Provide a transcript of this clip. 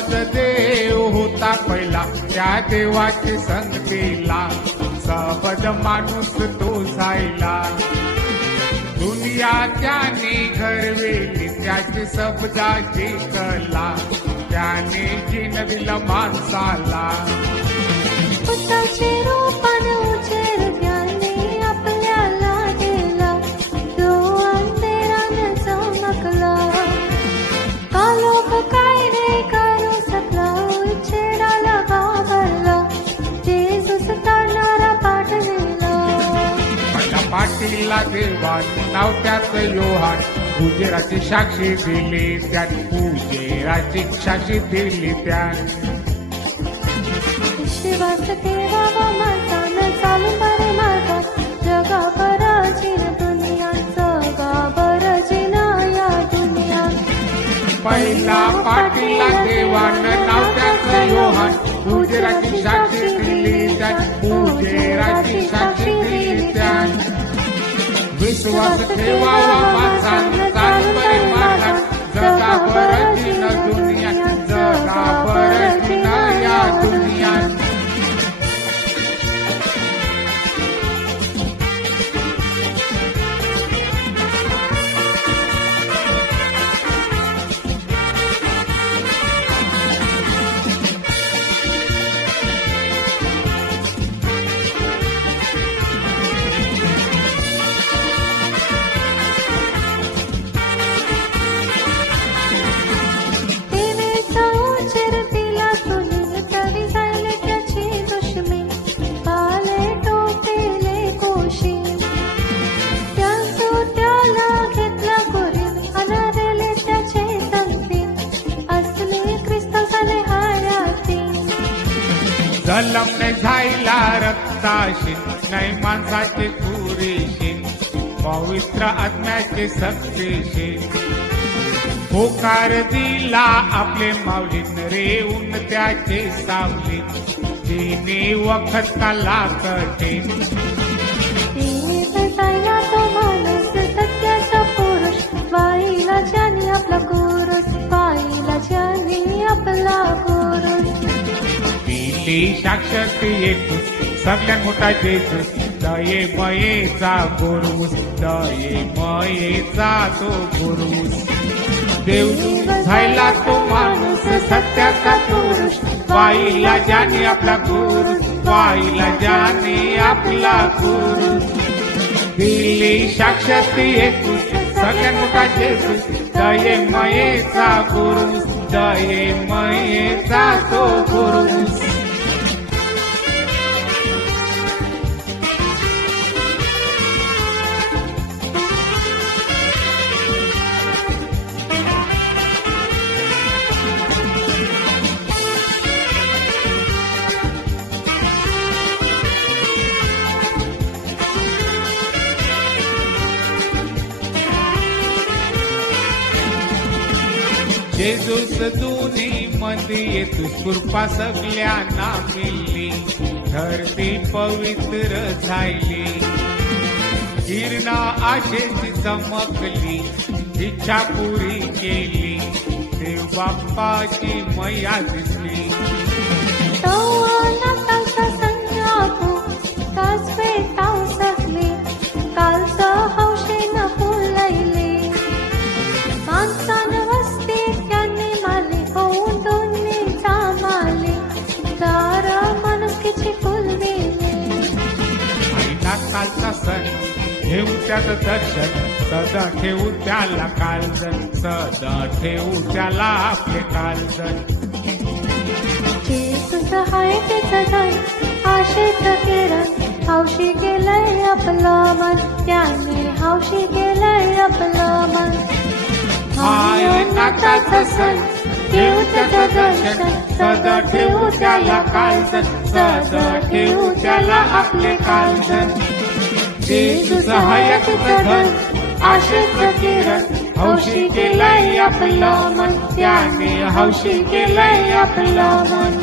सबद देव होता पहिला, त्या देवाची संगतीला सबद माणूस तो सायला. दुनिया त्याने घडविली, त्याची सबदाची कला, त्याने जिनविलं माणसाला. पुताचे रूपानं उजेड त्याने आपल्याला दिला, तो अंधेरानं चमकला. का लोक काय नाही करू शकला, उजेडाला घाबरला, जेजूस तारणारा पाठविला. पाठीला देवान नाव त्याचं योहान, उजेडाची साक्षी दिली त्याने, उजेडाची साक्षी दिली त्याने. विश्वास ठेवावा माणसानं चालू बरे मार्गात, जगा बराचीन दुनिया, जगा बराचीन या दुनियात. पहिला पाठीला देवान नाव त्याचं योहान, उजेडाची साक्षी दिली त्याने, उजेडाची साक्षी दिली त्याने. विश्वास ठेवावा माणसानं चालू बरे मार्गात, जगा बराचीन दुनिया, जगा बराचीन या दुनियात. जलमने झायला रक्ताशी, नाही माणसाचे पुरेशी, पवित्र आत्म्याचे सक्तीशी. होकार दिला आपले माऊलीन, रेऊन त्याचे सावलीन, तिने वखत काला कठीण. तिने बसायला तो माणूस, सत्याचा पुरुष, बाईला ज्याने आपला गुरुस, बाईला ज्याने आपला गुरुस. दिली साक्षात येतूस, सगळ्यात मोठा जेजूस, दयेमयेचा गुरुस, दयेमयेचा तो गुरुस. देव झायला तो माणूस, सत्याचा पुरुष, बाईला ज्याने आपला गुरुस, बाईला ज्याने आपला गुरुस. दिली साक्षात येतूस, सगळ्यात मोठा जेजूस, दयेमयेचा गुरुस, दयेमयेचा तो गुरुस. जेजूस दोन्ही मध्ये येतूस, कृपा सगळ्यांना मिळली, धरती पवित्र झाली. किरण आशेची चमकली, इच्छा पुरी केली, देव बाप्पाची मैया दिसली. कालचं हौशेनं फुलले, माणसानं वस्ती त्यांनी माले, होऊन दोन्ही जामाले, दार मनुष्याची फुलविले. नाताळचा सण घेऊ त्याचं दर्शन, सदा ठेवू त्याला कालजन, सदा ठेवू त्याला आपले कालजन. जेजूस हाय त्याचं धन, आशेचं किरण, हौशी केलंय आपलं मन, त्याने हौशी केलंय आपलं मन. हाय नाताळचा सण घेऊ त्याचं दर्शन, सदा ठेवू त्याला कालजन, सदा ठेवू त्याला आपले कालजन. जेजूस हाय तुझं धन, आशेचं किरण, हौशी केलंय आपलं मन, त्याने हौशी केलंय आपलं मन.